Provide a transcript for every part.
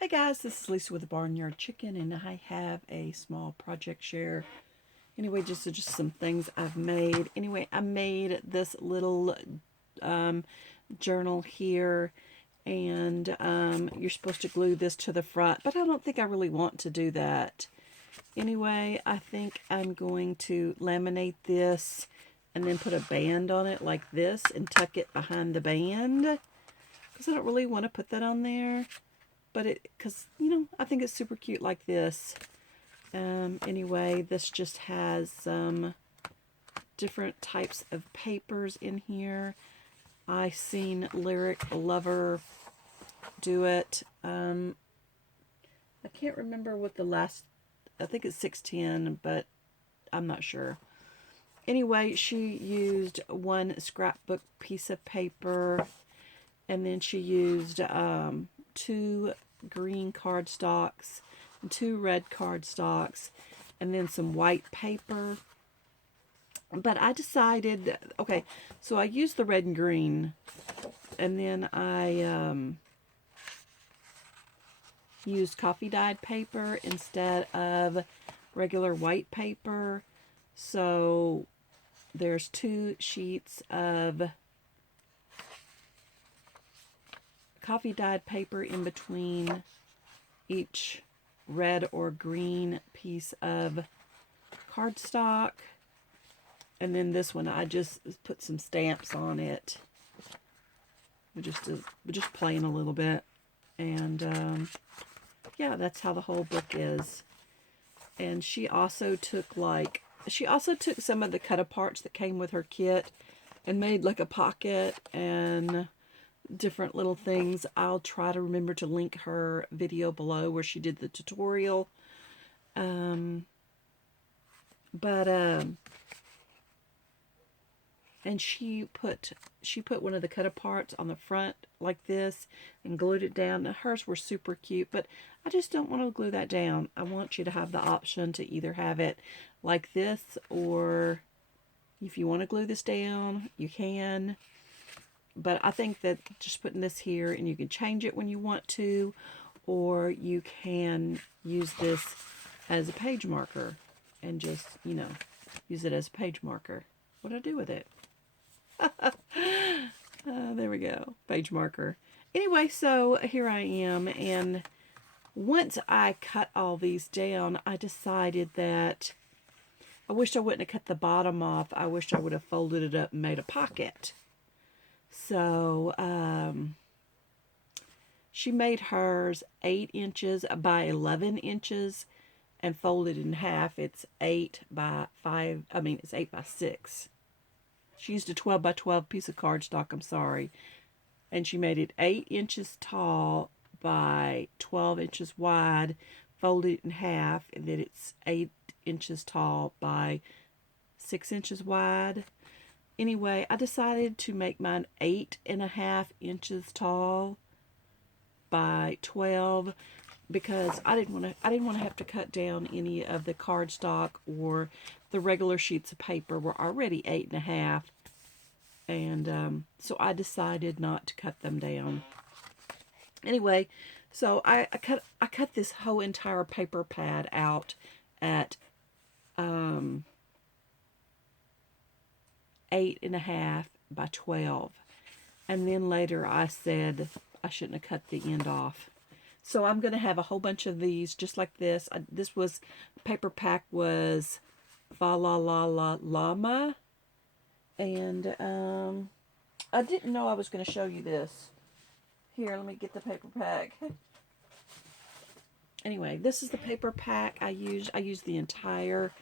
Hey guys, this is Lisa with the Barnyard Chicken, and I have a small project share. Anyway, just some things I've made. Anyway, I made this little um, journal here, and you're supposed to glue this to the front, but I don't think I really want to do that. Anyway, I think I'm going to laminate this and then put a band on it like this and tuck it behind the band because I don't really want to put that on there. But because, I think it's super cute like this. Anyway, this just has some different types of papers in here. I seen Lyric Lover do it. I can't remember what the last, I think it's 610, but I'm not sure. Anyway, she used one scrapbook piece of paper, and then she used two green cardstocks and two red cardstocks, and then some white paper. But I decided, okay, so I used the red and green, and then I used coffee dyed paper instead of regular white paper. So there's two sheets of coffee dyed paper in between each red or green piece of cardstock. And then this one, I just put some stamps on it. Just playing a little bit. And yeah, that's how the whole book is. And she also took some of the cut aparts that came with her kit and made like a pocket and different little things. I'll try to remember to link her video below where she did the tutorial. And she put one of the cut aparts on the front like this and glued it down. Now, hers were super cute, but I just don't want to glue that down. I want you to have the option to either have it like this, or if you want to glue this down, you can. But I think that just putting this here, and you can change it when you want to, or you can use this as a page marker and just, use it as a page marker. What do I do with it? There we go. Page marker. Anyway, so here I am, and once I cut all these down, I decided that I wished I wouldn't have cut the bottom off. I wished I would have folded it up and made a pocket. So, she made hers 8 inches by 11 inches and folded in half. It's 8 by 5, it's 8 by 6. She used a 12 by 12 piece of cardstock, I'm sorry. And she made it 8 inches tall by 12 inches wide, folded it in half, and then it's 8 inches tall by 6 inches wide. Anyway, I decided to make mine 8.5 inches tall by 12 because I didn't want to have to cut down any of the cardstock, or the regular sheets of paper were already 8.5, and so I decided not to cut them down. Anyway, so I cut this whole entire paper pad out at 8.5 by 12, and then later I said I shouldn't have cut the end off. So I'm going to have a whole bunch of these just like this. This was, paper pack was Fa La La La Llama. And I didn't know I was going to show you this. Here, let me get the paper pack. Anyway, this is the paper pack I used. I used the entire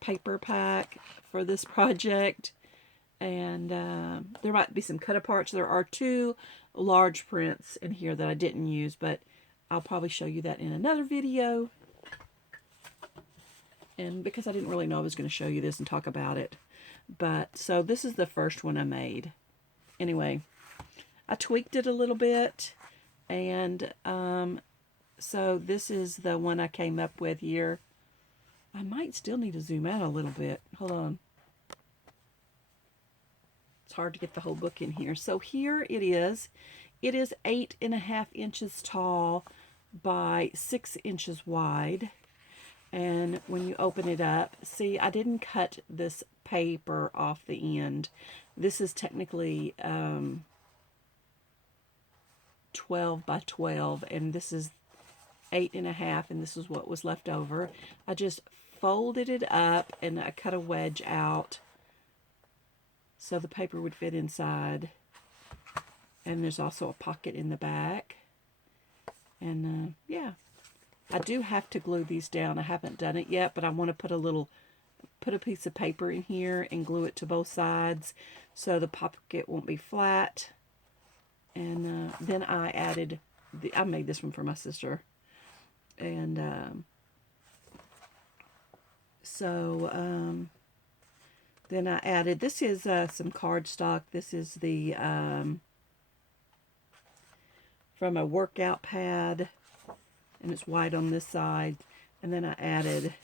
paper pack for this project. And there might be some cut aparts. There are 2 large prints in here that I didn't use, but I'll probably show you that in another video. And because I didn't really know I was going to show you this and talk about it. But, so this is the first one I made. Anyway, I tweaked it a little bit. And, so this is the one I came up with here. I might still need to zoom out a little bit. Hold on. It's hard to get the whole book in here. So here it is. It is 8.5 inches tall by 6 inches wide. And when you open it up, see, I didn't cut this paper off the end. This is technically 12 by 12, and this is 8.5, and this is what was left over. I just folded it up and I cut a wedge out so the paper would fit inside. And there's also a pocket in the back. And yeah, I do have to glue these down. I haven't done it yet, but I want to put a piece of paper in here and glue it to both sides so the pocket won't be flat. And then I added, I made this one for my sister. And then I added, this is some cardstock. This is the from a workout pad, and it's white on this side. And then I added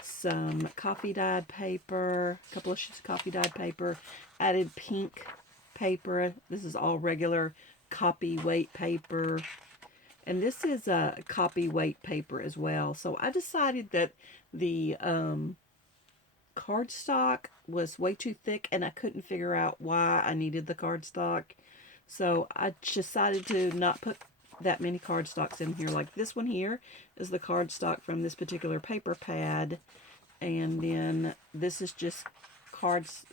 some coffee dyed paper, a couple of sheets of coffee dyed paper, added pink paper. This is all regular copy weight paper. And this is a copy weight paper as well. So I decided that the cardstock was way too thick, and I couldn't figure out why I needed the cardstock. So I decided to not put that many cardstocks in here. Like this one here is the cardstock from this particular paper pad. And then this is just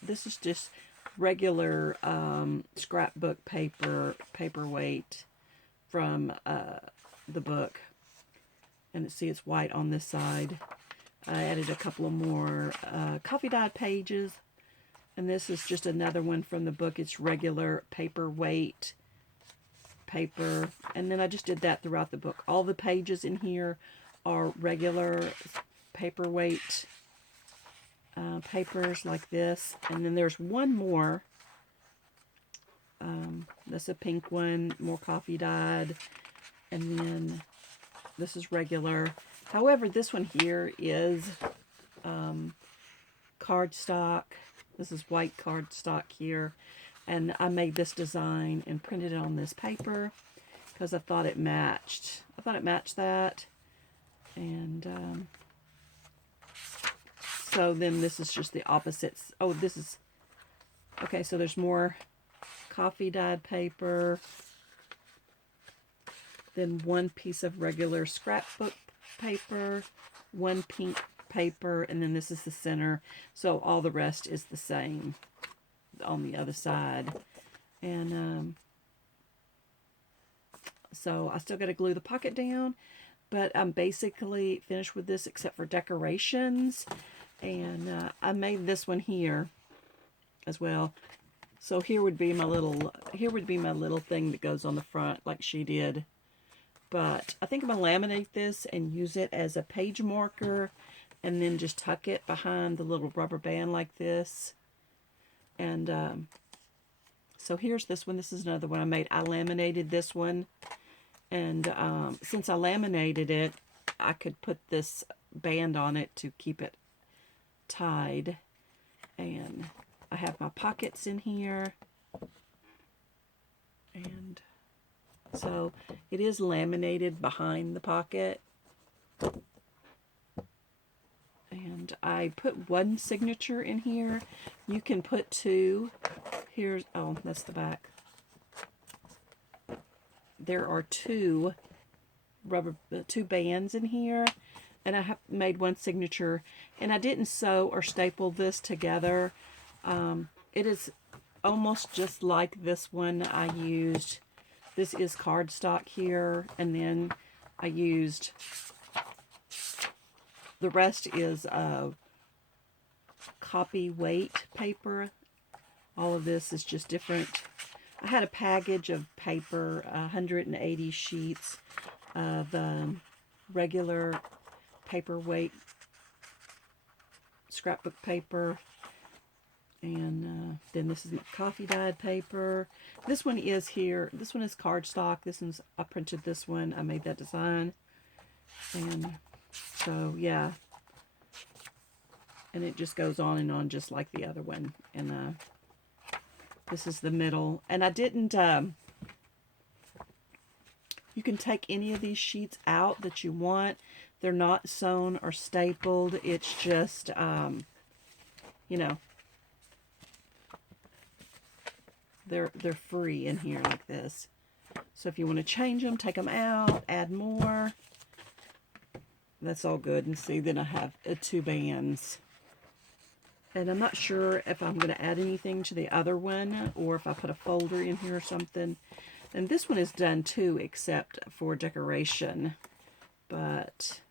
this is just regular scrapbook paperweight from the book. And see, it's white on this side. I added a couple of more coffee dyed pages. And this is just another one from the book. It's regular paperweight paper. And then I just did that throughout the book. All the pages in here are regular paperweight papers like this. And then there's one more. That's a pink one, more coffee dyed. And then this is regular. However, this one here is cardstock. This is white cardstock here. And I made this design and printed it on this paper because I thought it matched. I thought it matched that. And so then this is just the opposites. Oh, this is, okay, so there's more coffee dyed paper. Then one piece of regular scrapbook paper, one pink paper, and then this is the center. So all the rest is the same on the other side. And so I still got to glue the pocket down, but I'm basically finished with this except for decorations. And I made this one here as well. So here would be my little thing that goes on the front like she did. But I think I'm going to laminate this and use it as a page marker and then just tuck it behind the little rubber band like this. And so here's this one. This is another one I made. I laminated this one. And since I laminated it, I could put this band on it to keep it tied. And I have my pockets in here. And so it is laminated behind the pocket. And I put one signature in here. You can put two. Here's, oh, that's the back. There are two bands in here. And I have made one signature. And I didn't sew or staple this together. It is almost just like this one I used. This is cardstock here, and then I used, the rest is copy weight paper. All of this is just different. I had a package of paper, 180 sheets of regular paperweight scrapbook paper. And then this is coffee dyed paper. This one is here. This one is cardstock. This one's, I printed this one. I made that design. And so, yeah. And it just goes on just like the other one. And this is the middle. And I didn't You can take any of these sheets out that you want. They're not sewn or stapled. It's just, you know, they're free in here like this. So if you want to change them, take them out, add more. That's all good. And see, then I have 2 bands. And I'm not sure if I'm going to add anything to the other one or if I put a folder in here or something. And this one is done too, except for decoration. But,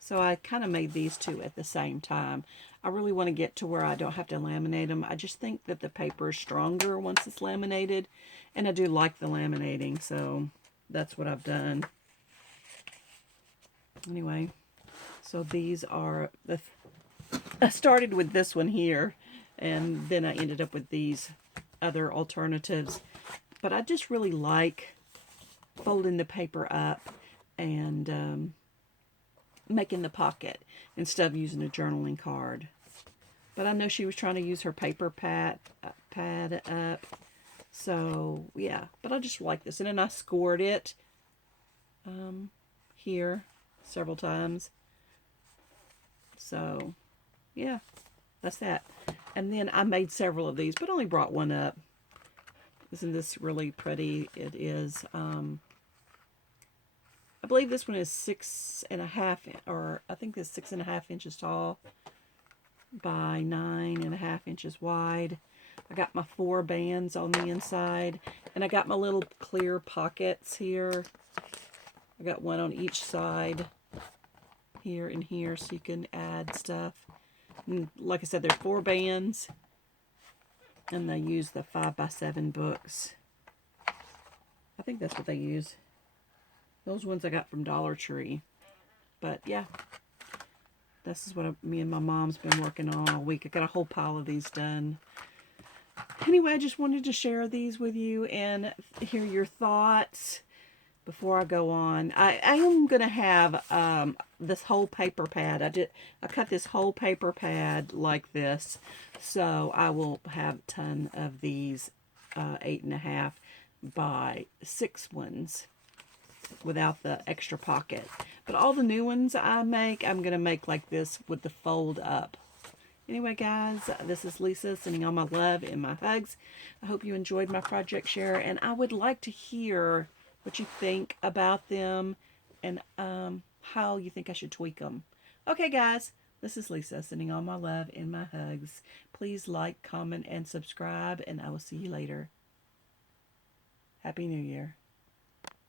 so I kind of made these two at the same time. I really want to get to where I don't have to laminate them. I just think that the paper is stronger once it's laminated. And I do like the laminating, so that's what I've done. Anyway, so these are the... I started with this one here, and then I ended up with these other alternatives. But I just really like folding the paper up and making the pocket instead of using a journaling card. But I know she was trying to use her paper pad up. So, yeah. But I just like this. And then I scored it here several times. So, yeah. That's that. And then I made several of these, but only brought one up. Isn't this really pretty? It is, I believe this one is 6.5, or I think it's 6.5 inches tall by 9.5 inches wide. I got my 4 bands on the inside, and I got my little clear pockets here. I got one on each side, here and here, so you can add stuff. And like I said, there's 4 bands. And they use the 5x7 books. I think that's what they use. Those ones I got from Dollar Tree. But yeah, this is what me and my mom's been working on all week. I got a whole pile of these done. Anyway, I just wanted to share these with you and hear your thoughts before I go on. I am going to have this whole paper pad. I cut this whole paper pad like this. So I will have a ton of these 8.5 by 6 ones without the extra pocket. But all the new ones I'm going to make like this with the fold up. Anyway, guys, this is Lisa sending all my love and my hugs. I hope you enjoyed my project share, and I would like to hear what you think about them and how you think I should tweak them. Okay, guys, this is Lisa sending all my love and my hugs. Please like, comment, and subscribe, and I will see you later. Happy New Year.